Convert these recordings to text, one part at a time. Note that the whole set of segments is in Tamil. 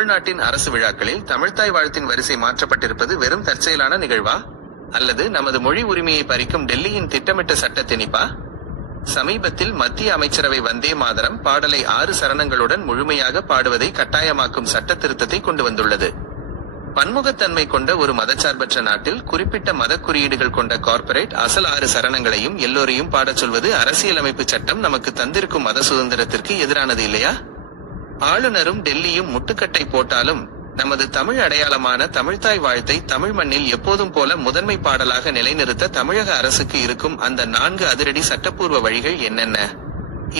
தமிழ்நாட்டின் அரசு விழாக்களில் தமிழ்த்தாய் வாழ்த்தின் வரிசை மாற்றப்பட்டிருப்பது வெறும் தற்செயலான நிகழ்வா, அல்லது நமது மொழி உரிமையை பறிக்கும் டெல்லியின் திட்டமிட்ட சட்ட திணிப்பா? சமீபத்தில் மத்திய அமைச்சரவை வந்தே மாதரம் பாடலை 6 சரணங்களுடன் முழுமையாக பாடுவதை கட்டாயமாக்கும் சட்ட திருத்தத்தை கொண்டு வந்துள்ளது. பன்முகத்தன்மை கொண்ட ஒரு மதச்சார்பற்ற நாட்டில் குறிப்பிட்ட மத குறியீடுகள் கொண்ட கார்ப்பரேட் அசல் 6 சரணங்களையும் எல்லோரையும் பாடச் சொல்வது அரசியலமைப்பு சட்டம் நமக்கு தந்திருக்கும் மத சுதந்திரத்திற்கு எதிரானது இல்லையா? ஆளுநரும் டெல்லியும் முட்டுக்கட்டை போட்டாலும் நமது தமிழ் அடையாளமான தமிழ்த்தாய் வாழ்த்தை தமிழ் மண்ணில் எப்போதும் போல முதன்மை பாடலாக நிலைநிறுத்த தமிழக அரசுக்கு இருக்கும் அந்த 4 அதிரடி சட்டப்பூர்வ வழிகள் என்னென்ன?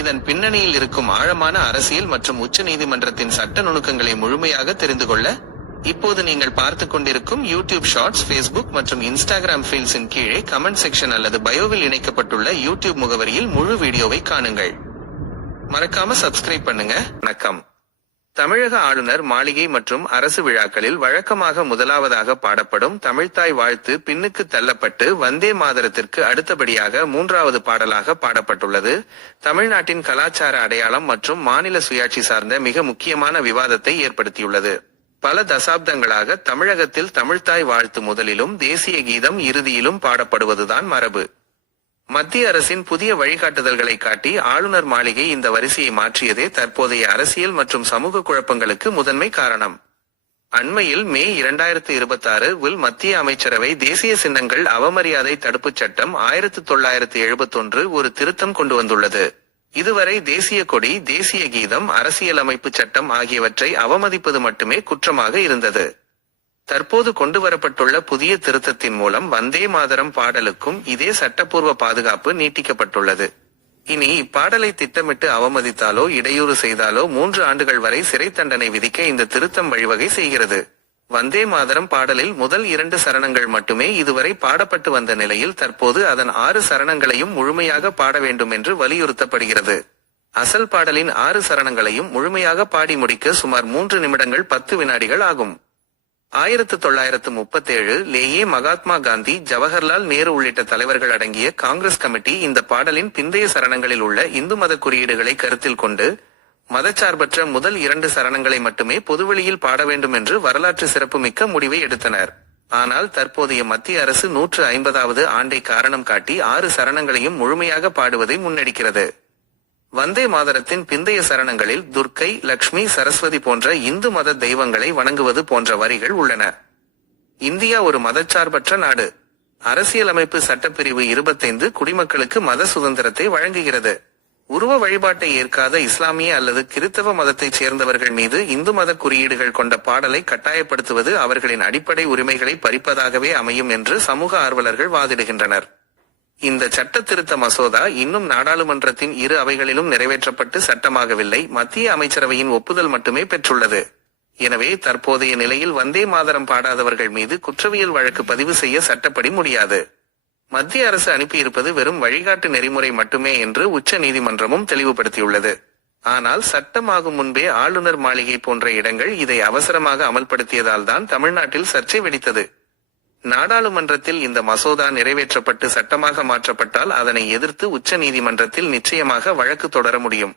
இதன் பின்னணியில் இருக்கும் ஆழமான அரசியல் மற்றும் உச்ச நீதிமன்றத்தின் சட்ட நுணுக்கங்களை முழுமையாக தெரிந்து கொள்ள இப்போது நீங்கள் பார்த்து கொண்டிருக்கும் யூடியூப் ஷார்ட்ஸ், ஃபேஸ்புக் மற்றும் இன்ஸ்டாகிராம் ஃபீல்ஸின் கீழே கமெண்ட் செக்ஷன் அல்லது பயோவில் இணைக்கப்பட்டுள்ள யூடியூப் முகவரியில் முழு வீடியோவை காணுங்கள். மறக்காம சப்ஸ்கிரைப் பண்ணுங்க. வணக்கம். தமிழக ஆளுநர் மாளிகை மற்றும் அரசு விழாக்களில் வழக்கமாக முதலாவதாக பாடப்படும் தமிழ்த்தாய் வாழ்த்து பின்னுக்கு தள்ளப்பட்டு வந்தே மாதரத்திற்கு அடுத்தபடியாக 3வது பாடலாக பாடப்பட்டுள்ளது. தமிழ்நாட்டின் கலாச்சார அடையாளம் மற்றும் மாநில சுயாட்சி சார்ந்த மிக முக்கியமான விவாதத்தை ஏற்படுத்தியுள்ளது. பல தசாப்தங்களாக தமிழகத்தில் தமிழ்த்தாய் வாழ்த்து முதலிலும் தேசிய கீதம் இறுதியிலும் பாடப்படுவதுதான் மரபு. மத்திய அரசின் புதிய வழிகாட்டுதல்களை காட்டி ஆளுநர் மாளிகை இந்த வரிசையை மாற்றியதே தற்போதைய அரசியல் மற்றும் சமூக குழப்பங்களுக்கு முதன்மை காரணம். அண்மையில் மே 2026 மத்திய அமைச்சரவை தேசிய சின்னங்கள் அவமரியாதை தடுப்புச் சட்டம் 1971 ஒரு திருத்தம் கொண்டு வந்துள்ளது. இதுவரை தேசிய கொடி, தேசிய கீதம், அரசியலமைப்பு சட்டம் ஆகியவற்றை அவமதிப்பது மட்டுமே குற்றமாக இருந்தது. தற்போது கொண்டுவரப்பட்டுள்ள புதிய திருத்தத்தின் மூலம் வந்தே மாதரம் பாடலுக்கும் இதே சட்டப்பூர்வ பாதுகாப்பு நீட்டிக்கப்பட்டுள்ளது. இனி இப்பாடலை திட்டமிட்டு அவமதித்தாலோ இடையூறு செய்தாலோ 3 ஆண்டுகள் வரை சிறை தண்டனை விதிக்க இந்த திருத்தம் வழிவகை செய்கிறது. வந்தே மாதரம் பாடலில் முதல் 2 சரணங்கள் மட்டுமே இதுவரை பாடப்பட்டு வந்த நிலையில் தற்போது அதன் 6 சரணங்களையும் முழுமையாக பாட வேண்டும் என்று வலியுறுத்தப்படுகிறது. அசல் பாடலின் 6 சரணங்களையும் முழுமையாக பாடி முடிக்க சுமார் 3 நிமிடங்கள் 10 வினாடிகள் ஆகும். 1937 மகாத்மா காந்தி, ஜவஹர்லால் நேரு உள்ளிட்ட தலைவர்கள் அடங்கிய காங்கிரஸ் கமிட்டி இந்த பாடலின் பிந்தைய சரணங்களில் உள்ள இந்து மத குறியீடுகளை கருத்தில் கொண்டு மதச்சார்பற்ற முதல் 2 சரணங்களை மட்டுமே பொதுவெளியில் பாட வேண்டும் என்று வரலாற்று சிறப்புமிக்க முடிவை எடுத்தனர். ஆனால் தற்போதைய மத்திய அரசு 150வது ஆண்டை காரணம் காட்டி 6 சரணங்களையும் முழுமையாக பாடுவதை முன்னெடுக்கிறது. வந்தே மாதரத்தின் பிந்தைய சரணங்களில் துர்க்கை, லக்ஷ்மி, சரஸ்வதி போன்ற இந்து மத தெய்வங்களை வணங்குவது போன்ற வரிகள் உள்ளன. இந்தியா ஒரு மதச்சார்பற்ற நாடு. அரசியலமைப்பு சட்டப்பிரிவு 25 குடிமக்களுக்கு மத சுதந்திரத்தை வழங்குகிறது. உருவ வழிபாட்டை ஏற்காத இஸ்லாமிய அல்லது கிறித்தவ மதத்தைச் சேர்ந்தவர்கள் மீது இந்து மத குறியீடுகள் கொண்ட பாடலை கட்டாயப்படுத்துவது அவர்களின் அடிப்படை உரிமைகளை பறிப்பதாகவே அமையும் என்று சமூக ஆர்வலர்கள் வாதிடுகின்றனர். இந்த சட்ட திருத்த மசோதா இன்னும் நாடாளுமன்றத்தின் 2 அவைகளிலும் நிறைவேற்றப்பட்டு சட்டமாகவில்லை. மத்திய அமைச்சரவையின் ஒப்புதல் மட்டுமே பெற்றுள்ளது. எனவே தற்போதைய நிலையில் வந்தே மாதரம் பாடாதவர்கள் மீது குற்றவியல் வழக்கு பதிவு செய்ய சட்டப்படி முடியாது. மத்திய அரசு அனுப்பியிருப்பது வெறும் வழிகாட்டு நெறிமுறை மட்டுமே என்று உச்ச நீதிமன்றமும் தெளிவுபடுத்தியுள்ளது. ஆனால் சட்டமாகும் முன்பே ஆளுநர் மாளிகை போன்ற இடங்கள் இதை அவசரமாக அமல்படுத்தியதால் தான் தமிழ்நாட்டில் சர்ச்சை வெடித்தது. நாடாளுமன்றத்தில் இந்த மசோதா நிறைவேற்றப்பட்டு சட்டமாக மாற்றப்பட்டால் அதனை எதிர்த்து உச்ச நீதிமன்றத்தில் நிச்சயமாக வழக்கு தொடர முடியும்.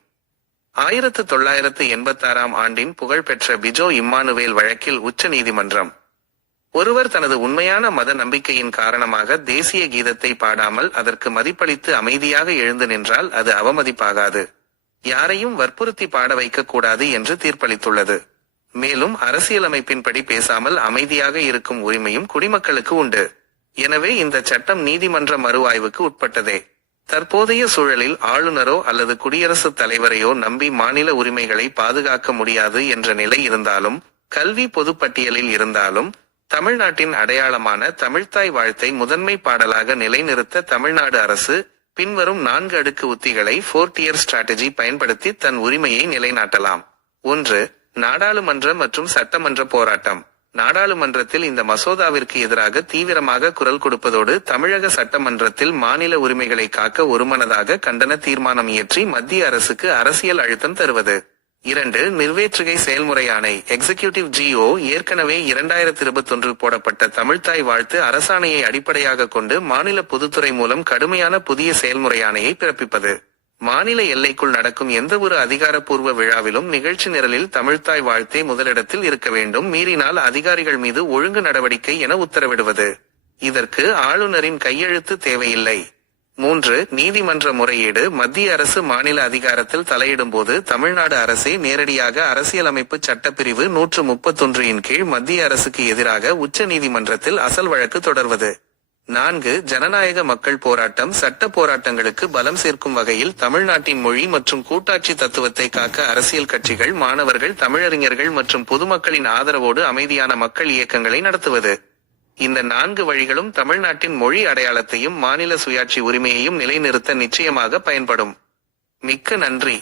1986 ஆண்டின் புகழ்பெற்ற பிஜோ இம்மானுவேல் வழக்கில் உச்ச நீதிமன்றம் ஒருவர் தனது உண்மையான மத நம்பிக்கையின் காரணமாக தேசிய கீதத்தை பாடாமல் அதற்கு மதிப்பளித்து அமைதியாக எழுந்து நின்றால் அது அவமதிப்பாகாது, யாரையும் வற்புறுத்தி பாட வைக்க கூடாது என்று தீர்ப்பளித்துள்ளது. மேலும் அரசியலமைப்பின்படி பேசாமல் அமைதியாக இருக்கும் உரிமையும் குடிமக்களுக்கு உண்டு. எனவே இந்த சட்டம் நீதிமன்ற மறுஆய்வுக்கு உட்பட்டதே. தற்போதைய சூழலில் ஆளுநரோ அல்லது குடியரசுத் தலைவரையோ நம்பி மாநில உரிமைகளை பாதுகாக்க முடியாது என்ற நிலை இருந்தாலும், கல்வி பொதுப்பட்டியலில் இருந்தாலும், தமிழ்நாட்டின் அடையாளமான தமிழ்த்தாய் வாழ்த்தை முதன்மை பாடலாக நிலைநிறுத்த தமிழ்நாடு அரசு பின்வரும் 4 அடுக்கு உத்திகளை 4 tier strategy பயன்படுத்தி தன் உரிமையை நிலைநாட்டலாம். 1. நாடாளுமன்ற மற்றும் சட்டமன்ற போராட்டம். நாடாளுமன்றத்தில் இந்த மசோதாவிற்கு எதிராக தீவிரமாக குரல் கொடுப்பதோடு தமிழக சட்டமன்றத்தில் மாநில உரிமைகளை காக்க ஒருமனதாக கண்டன தீர்மானம் இயற்றி மத்திய அரசுக்கு அரசியல் அழுத்தம் தருவது. 2. நிறைவேற்றுகை செயல்முறை ஆணை. Executive GO. ஏற்கனவே 2021 போடப்பட்ட தமிழ்த்தாய் வாழ்த்து அரசாணையை அடிப்படையாக கொண்டு மாநில பொதுத்துறை மூலம் கடுமையான புதிய செயல்முறை ஆணையை பிறப்பிப்பது. மாநில எல்லைக்குள் நடக்கும் எந்தவொரு அதிகாரப்பூர்வ விழாவிலும் நிகழ்ச்சி நிரலில் தமிழ்த்தாய் வாழ்த்தே முதலிடத்தில் இருக்க வேண்டும். மீறினால் அதிகாரிகள் மீது ஒழுங்கு நடவடிக்கை என உத்தரவிடுவது. இதற்கு ஆளுநரின் கையெழுத்து தேவையில்லை. 3. நீதிமன்ற முறையீடு. மத்திய அரசு மாநில அதிகாரத்தில் தலையிடும்போது தமிழ்நாடு அரசே நேரடியாக அரசியலமைப்பு சட்டப்பிரிவு 131 கீழ் மத்திய அரசுக்கு எதிராக உச்ச நீதிமன்றத்தில் அசல் வழக்கு தொடர்வது. 4. ஜனநாயக மக்கள் போராட்டம். சட்ட போராட்டங்களுக்கு பலம் சேர்க்கும் வகையில் தமிழ்நாட்டின் மொழி மற்றும் கூட்டாட்சி தத்துவத்தை காக்க அரசியல் கட்சிகள், மாணவர்கள், தமிழறிஞர்கள் மற்றும் பொதுமக்களின் ஆதரவோடு அமைதியான மக்கள் இயக்கங்களை நடத்துவது. இந்த 4 வழிகளும் தமிழ்நாட்டின் மொழி அடையாளத்தையும் மாநில சுயாட்சி உரிமையையும் நிலைநிறுத்த நிச்சயமாக பயன்படும். மிக்க நன்றி.